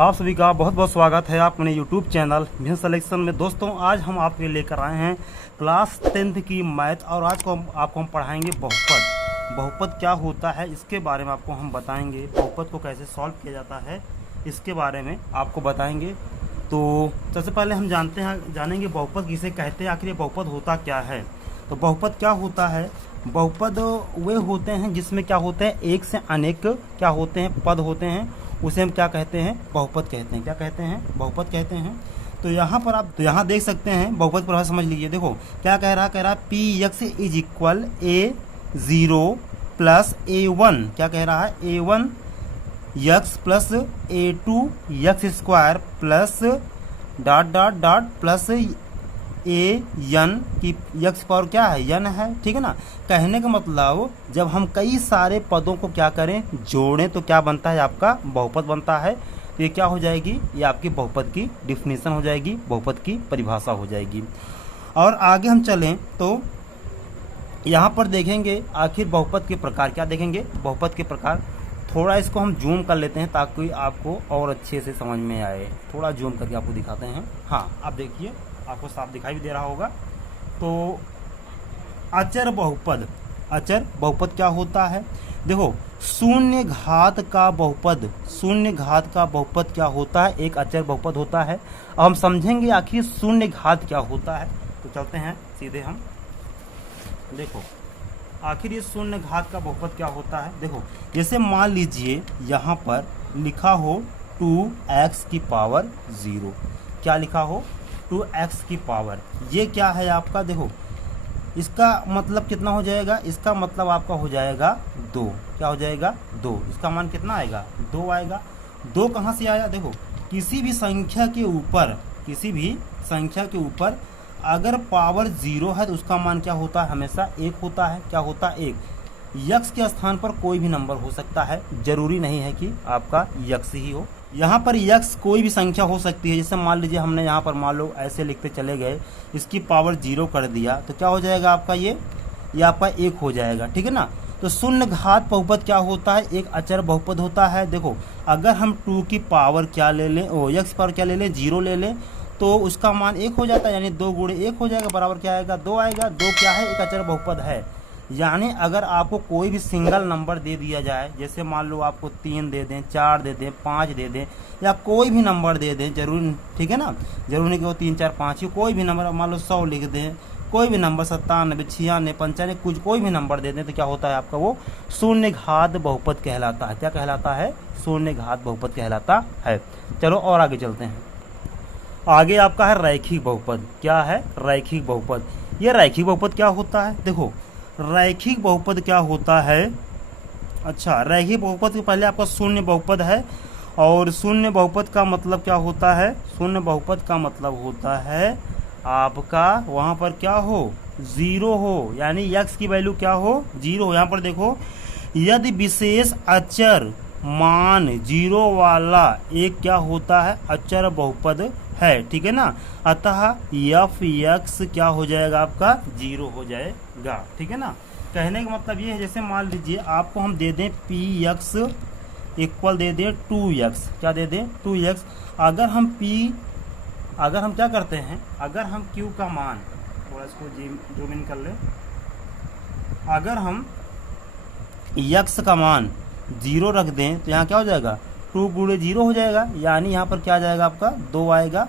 आप सभी का बहुत बहुत स्वागत है अपने YouTube चैनल मिशन सिलेक्शन में। दोस्तों आज हम आपके लेकर आए हैं क्लास 10th की मैथ और आज को आपको हम पढ़ाएंगे बहुपद। बहुपद क्या होता है इसके बारे में आपको हम बताएंगे। बहुपद को कैसे सॉल्व किया जाता है इसके बारे में आपको बताएंगे। तो सबसे पहले हम जानेंगे बहुपद किसे कहते हैं, आखिर ये बहुपद होता क्या है। तो बहुपद क्या होता है, बहुपद वे होते हैं जिसमें क्या होते हैं, एक से अनेक क्या होते हैं, पद होते हैं, उसे हम क्या कहते हैं, बहुपद कहते हैं। क्या कहते हैं, बहुपद कहते हैं। तो यहाँ पर आप यहाँ देख सकते हैं बहुपद पर समझ लीजिए। देखो क्या कह रहा है p x is equal A0 plus A1। क्या कह रहा है, A1 x plus A2 x square plus dot dot dot plus a n की यक्स पावर क्या है, यन है। ठीक है ना। कहने का मतलब जब हम कई सारे पदों को क्या करें, जोड़ें तो क्या बनता है, आपका बहुपद बनता है। तो ये क्या हो जाएगी, ये आपकी बहुपद की डिफिनीशन हो जाएगी, बहुपद की परिभाषा हो जाएगी। और आगे हम चलें तो यहाँ पर देखेंगे आखिर बहुपद के प्रकार क्या देखेंगे, बहुपद के प्रकार। थोड़ा इसको हम जूम कर लेते हैं ताकि आपको और अच्छे से समझ में आए। थोड़ा जूम करके आपको दिखाते हैं। हाँ आप देखिए, आपको साफ दिखाई भी दे रहा होगा। तो अचर बहुपद, अचर बहुपद क्या होता है, देखो शून्य घात का बहुपद, शून्य घात का बहुपद क्या होता है, एक अचर बहुपद होता है। अब हम समझेंगे आखिर शून्य घात क्या होता है। तो चलते हैं सीधे हम, देखो आखिर ये शून्य घात का बहुपद क्या होता है। देखो जैसे मान लीजिए यहाँ पर लिखा हो 2x की पावर 0, क्या लिखा हो 2x की पावर, ये क्या है आपका, देखो इसका मतलब कितना हो जाएगा, इसका मतलब आपका हो जाएगा 2। क्या हो जाएगा 2, इसका मान कितना आएगा, 2 आएगा। 2 कहाँ से आया, देखो किसी भी संख्या के ऊपर, किसी भी संख्या के ऊपर अगर पावर 0 है तो उसका मान क्या होता है, हमेशा 1 होता है। क्या होता है, 1। यक्स के स्थान पर कोई भी नंबर हो सकता है, जरूरी नहीं है कि आपका यक्स ही हो। यहाँ पर यक्स कोई भी संख्या हो सकती है। जैसे मान लीजिए हमने यहाँ पर मान लो ऐसे लिखते चले गए, इसकी पावर 0 कर दिया तो क्या हो जाएगा आपका, ये आपका 1 हो जाएगा। ठीक है ना। तो शून्य घात बहुपद क्या होता है, एक अचर बहुपद होता है। देखो अगर हम 2 की पावर क्या ले लें, यक्स पावर क्या ले लें, 0 ले लें, तो उसका मान 1 हो जाता है, यानी 2 गुणे 1 हो जाएगा, बराबर क्या आएगा, 2 आएगा। 2 क्या है, एक अचर बहुपद है। यानी अगर आपको कोई भी सिंगल नंबर दे दिया जाए, जैसे मान लो आपको 3 दे दें, 4 दे दें, 5 दे दें, या कोई भी नंबर दे दें, जरूर, ठीक है ना, जरूर नहीं कि वो 3 4 5 ही, कोई भी नंबर मान लो 100 लिख दें, कोई भी नंबर 97 96 95 कुछ कोई भी नंबर दे दें, तो क्या होता है आपका, वो शून्य घात बहुपद कहलाता है। क्या कहलाता है, शून्य घात बहुपद कहलाता है। चलो और आगे चलते हैं। आगे आपका है रैखिक बहुपद। क्या है, रैखिक बहुपद। ये रैखिक बहुपद क्या होता है, देखो रैखिक बहुपद क्या होता है। अच्छा, रैखिक बहुपद के पहले आपका शून्य बहुपद है, और शून्य बहुपद का मतलब क्या होता है, शून्य बहुपद का मतलब होता है आपका वहाँ पर क्या हो, 0 हो, यानी x की वैल्यू क्या हो, 0 हो। यहाँ पर देखो यदि विशेष अचर मान 0 वाला एक क्या होता है, अचर बहुपद है। ठीक है ना। अतः f(x) क्या हो जाएगा आपका, 0 हो जाएगा। ठीक है ना। कहने का मतलब ये है, जैसे मान लीजिए आपको हम दे दें px इक्वल दे दें 2x, क्या दे दें 2x। अगर हम क्या करते हैं, अगर हम q का मान, थोड़ा इसको जूम इन कर ले, अगर हम x का मान 0 रख दें तो यहाँ क्या हो जाएगा, 2 गुणे 0 हो जाएगा, यानी यहाँ पर क्या आ जाएगा आपका 2 आएगा।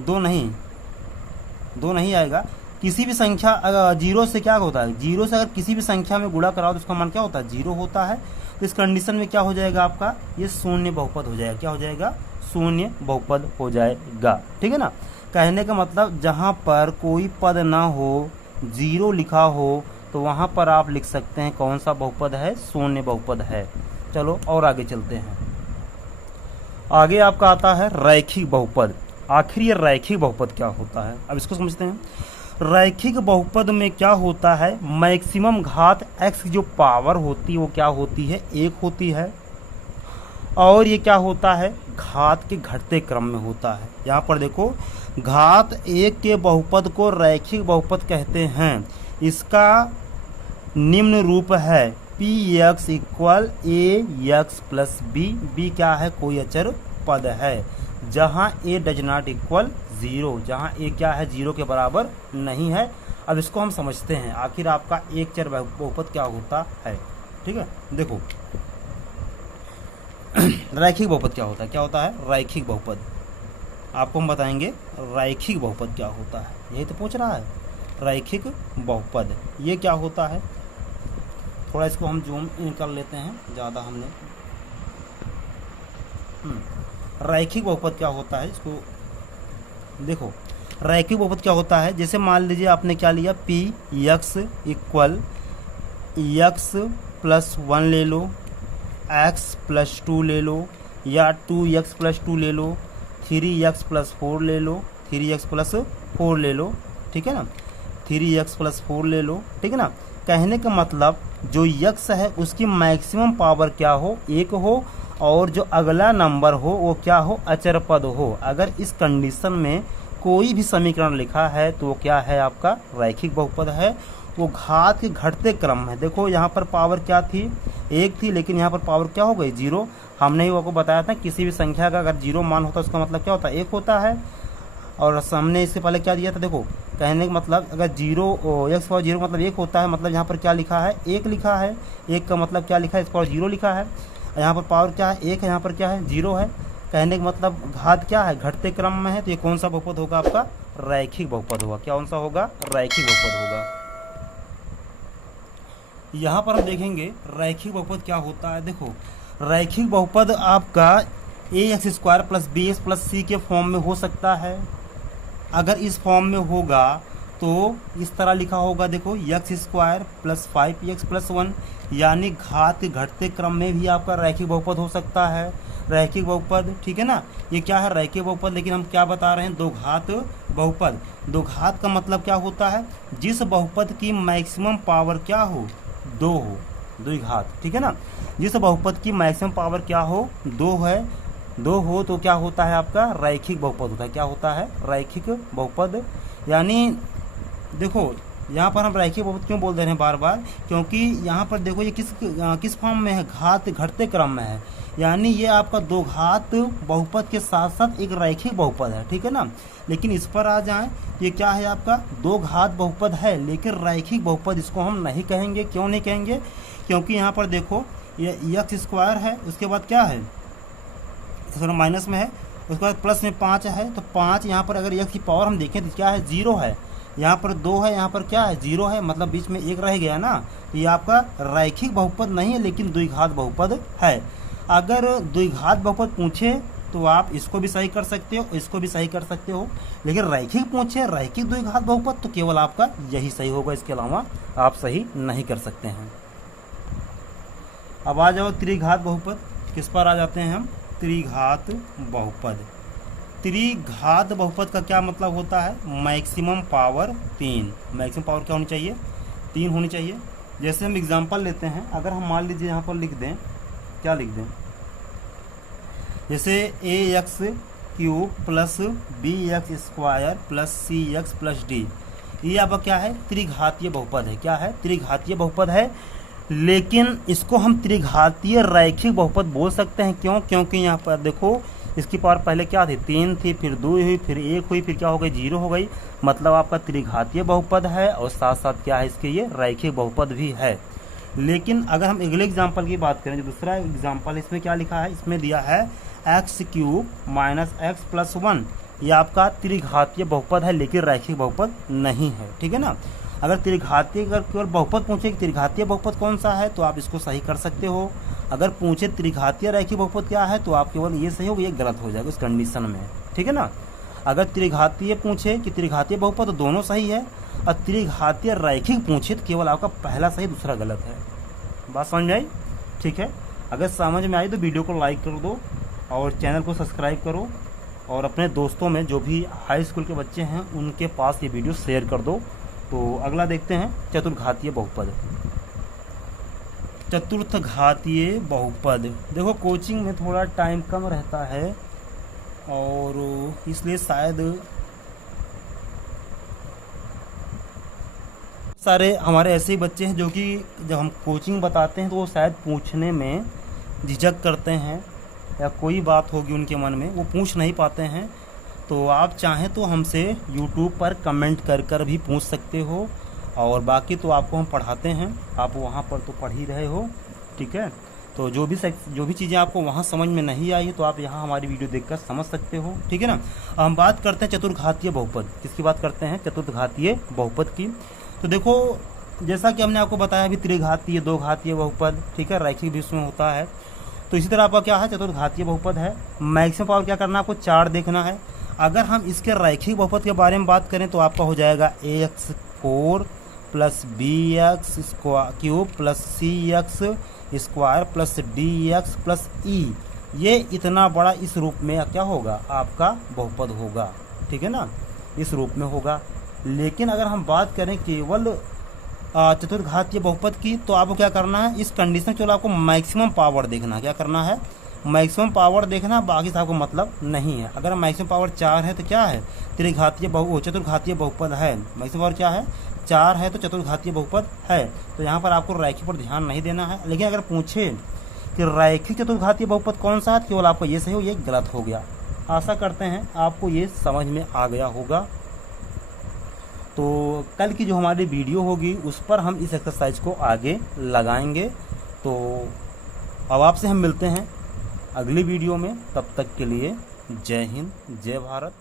2 नहीं आएगा। किसी भी संख्या 0 से क्या होता है, 0 से अगर किसी भी संख्या में गुणा कराओ तो उसका मान क्या होता है, 0 होता है। तो इस कंडीशन में क्या हो जाएगा आपका, ये शून्य बहुपद हो जाएगा। क्या हो जाएगा, शून्य बहुपद हो जाएगा। ठीक है ना। कहने का मतलब जहाँ पर कोई पद ना हो, 0 लिखा हो, तो वहाँ पर आप लिख सकते हैं कौन सा बहुपद है, शून्य बहुपद है। चलो और आगे चलते हैं। आगे आपका आता है रैखिक बहुपद। आखिर ये रैखिक बहुपद क्या होता है, अब इसको समझते हैं। रैखिक बहुपद में क्या होता है, मैक्सिमम घात x की जो पावर होती है वो क्या होती है, 1 होती है, और ये क्या होता है, घात के घटते क्रम में होता है। यहाँ पर देखो घात 1 के बहुपद को रैखिक बहुपद कहते हैं। इसका निम्न रूप है px equal ax plus b। b क्या है, कोई अचर बहुपद है जहां ए डज नॉट इक्वल 0, जहां ए क्या है 0 के बराबर नहीं है। अब इसको हम समझते हैं आखिर आपका एक चर बहुपद क्या होता है। ठीक है, देखो रैखिक बहुपद क्या होता है, क्या होता है रैखिक बहुपद। आपको हम बताएंगे रैखिक बहुपद क्या होता है, यही तो पूछ रहा है। रैखिक बहुपद ये क्या होता है, थोड़ा इसको हम जूम इन कर लेते हैं, ज़्यादा हमने रैखिक बहुपद क्या होता है इसको देखो। रैखिक बहुपद क्या होता है, जैसे मान लीजिए आपने क्या लिया P x equal x plus 1 ले लो, एक्स प्लस 2 ले लो, या 2x प्लस 2 ले लो, 3x प्लस 4 ले लो, 3x प्लस 4 ले लो, ठीक है ना, 3x प्लस 4 ले लो, ठीक है ना। कहने का मतलब जो x है उसकी मैक्सिमम पावर क्या हो, 1 हो, और जो अगला नंबर हो वो क्या हो, अचर पद हो। अगर इस कंडीशन में कोई भी समीकरण लिखा है तो वो क्या है, आपका रैखिक बहुपद है। वो घात के घटते क्रम में, देखो यहाँ पर पावर क्या थी, 1 थी, लेकिन यहाँ पर पावर क्या हो गई 0। हमने ही वो को बताया था किसी भी संख्या का अगर 0 मान होता है उसका मतलब क्या होता है 1 होता है। और हमने इससे पहले क्या दिया था, देखो कहने का मतलब अगर 0 एक्स पावर 0 मतलब 1 होता है, मतलब यहाँ पर क्या लिखा है 1 लिखा है, 1 का मतलब क्या लिखा है, एक्स पावर 0 लिखा है, यहाँ पर पावर क्या है 1 है, यहाँ पर क्या है 0 है। कहने का मतलब घात क्या है, घटते क्रम में है, तो ये कौन सा बहुपद होगा, आपका रैखिक बहुपद होगा। क्या कौन सा होगा, रैखिक बहुपद होगा। यहाँ पर हम देखेंगे रैखिक बहुपद क्या होता है। देखो रैखिक बहुपद आपका ax² plus bx plus c के फॉर्म में हो सकता है। अगर इस फॉर्म में होगा तो इस तरह लिखा होगा, देखो x² प्लस 5x प्लस 1, यानी घात के घटते क्रम में भी आपका रैखिक बहुपद हो सकता है, रैखिक बहुपद, ठीक है ना। ये क्या है रैखिक बहुपद, लेकिन हम क्या बता रहे हैं, दो घात बहुपद। दो घात का मतलब क्या होता है, जिस बहुपद की मैक्सिमम पावर क्या हो, 2 हो, द्विघात, ठीक है ना। जिस बहुपद की मैक्सिमम पावर क्या हो, 2 है, 2 हो तो क्या होता है, आपका रैखिक बहुपद होता है। क्या होता है, रैखिक बहुपद। यानी देखो यहाँ पर हम रैखिक बहुपद क्यों बोल दे रहे हैं बार बार, क्योंकि यहाँ पर देखो ये किस फॉर्म में है, घात घटते क्रम में है। यानी ये आपका दो घात बहुपद के साथ साथ एक रैखिक बहुपद है, ठीक है ना। लेकिन इस पर आ जाएं, ये क्या है आपका दो घात बहुपद है, लेकिन रैखिक बहुपद इसको हम नहीं कहेंगे। क्यों नहीं कहेंगे, क्योंकि यहाँ पर देखो ये x² है, उसके बाद क्या है, थोड़ा माइनस में है, उसके बाद प्लस में 5 है, तो 5 यहाँ पर अगर x की पावर हम देखें तो क्या है 0 है, यहाँ पर 2 है, यहाँ पर क्या है 0 है, मतलब बीच में 1 रह गया ना। ये आपका रैखिक बहुपद नहीं है, लेकिन द्विघात बहुपद है। अगर द्विघात बहुपद पूछे तो आप इसको भी सही कर सकते हो, इसको भी सही कर सकते हो, लेकिन रैखिक पूछे, रैखिक द्विघात बहुपद, तो केवल आपका यही सही होगा, इसके अलावा आप सही नहीं कर सकते हैं। अब आ जाओ त्रिघात बहुपद, किस पर आ जाते हैं हम, त्रिघात बहुपद। त्रिघात बहुपद का क्या मतलब होता है, मैक्सिमम पावर 3। मैक्सिमम पावर क्या होनी चाहिए, 3 होनी चाहिए। जैसे हम एग्जांपल लेते हैं, अगर हम मान लीजिए यहाँ पर लिख दें, क्या लिख दें, जैसे ax³ plus bx² plus cx plus d, ये आपका क्या है, त्रिघातीय बहुपद है। क्या है, त्रिघातीय बहुपद है, लेकिन इसको हम त्रिघातीय रैखिक बहुपद बोल सकते हैं। क्यों, क्योंकि यहाँ पर देखो इसकी पावर पहले क्या थी, 3 थी, फिर 2 हुई, फिर 1 हुई, फिर क्या हो गई 0 हो गई, मतलब आपका त्रिघातीय बहुपद है, और साथ साथ क्या है इसके ये रैखिक बहुपद भी है। लेकिन अगर हम अगले एग्जाम्पल की बात करें, जो दूसरा एग्जाम्पल इसमें क्या लिखा है, इसमें दिया है x³ माइनस x प्लस 1, ये आपका त्रिघातीय बहुपद है, लेकिन रैखिक बहुपद नहीं है, ठीक है ना। अगर त्रिघातीय अगर केवल बहुपद पूछे कि त्रिघातीय बहुपद कौन सा है, तो आप इसको सही कर सकते हो। अगर पूछे त्रिघातीय रैखिक बहुपद क्या है, तो आप केवल ये सही होगा, ये गलत हो जाएगा उस कंडीशन में, ठीक है ना। अगर त्रिघातीय पूछे कि त्रिघातीय बहुपद, तो दोनों सही है, और त्रिघातीय रैखिक पूछे तो केवल आपका पहला सही दूसरा गलत है। बात समझ में आई, ठीक है। अगर समझ में आई तो वीडियो को लाइक कर दो और चैनल को सब्सक्राइब करो, और अपने दोस्तों में जो भी हाई स्कूल के बच्चे हैं उनके पास ये वीडियो शेयर कर दो। तो अगला देखते हैं चतुर्घातीय बहुपद। चतुर्थ घातीय बहुपद, देखो कोचिंग में थोड़ा टाइम कम रहता है, और इसलिए शायद सारे हमारे ऐसे ही बच्चे हैं जो कि जब हम कोचिंग बताते हैं तो वो शायद पूछने में झिझक करते हैं, या कोई बात होगी उनके मन में, वो पूछ नहीं पाते हैं, तो आप चाहें तो हमसे यूट्यूब पर कमेंट कर कर भी पूछ सकते हो। और बाकी तो आपको हम पढ़ाते हैं, आप वहाँ पर तो पढ़ ही रहे हो, ठीक है। तो जो भी चीज़ें आपको वहाँ समझ में नहीं आई तो आप यहाँ हमारी वीडियो देखकर समझ सकते हो, ठीक है ना। हम बात करते हैं चतुर्घातीय बहुपद। किसकी बात करते हैं? चतुर्घातीय बहुपद की। तो देखो, जैसा कि हमने आपको बताया अभी, त्रिघातीय, दो घातीय बहुपद, ठीक है, रैखिक भी उसमें होता है। तो इसी तरह आपका क्या है? चतुर्घातीय बहुपद है। मैक्सिमम पावर क्या करना है आपको? 4 देखना है। अगर हम इसके रैखिक बहुपद के बारे में बात करें तो आपका हो जाएगा ax4 plus bx³ plus cx² plus dx plus e। ये इतना बड़ा इस रूप में क्या होगा? आपका बहुपद होगा, ठीक है ना, इस रूप में होगा। लेकिन अगर हम बात करें केवल चतुर्घातीय बहुपद की, तो आपको क्या करना है? इस कंडीशन केवल आपको मैक्सिमम पावर देखना है। क्या करना है? मैक्सिमम पावर देखना, बाकी से आपको मतलब नहीं है। अगर मैक्सिमम पावर 4 है तो क्या है? चतुर्घातीय बहुपद है। मैक्सिमम पावर क्या है? 4 है तो चतुर्घातीय बहुपद है। तो यहाँ पर आपको रैखिक पर ध्यान नहीं देना है। लेकिन अगर पूछे कि रैखिक चतुर्घातीय बहुपद कौन सा है, केवल आपको ये सही हो, ये गलत हो गया। आशा करते हैं आपको ये समझ में आ गया होगा। तो कल की जो हमारी वीडियो होगी उस पर हम इस एक्सरसाइज को आगे लगाएंगे। तो अब आपसे हम मिलते हैं अगली वीडियो में। तब तक के लिए जय हिंद, जय भारत।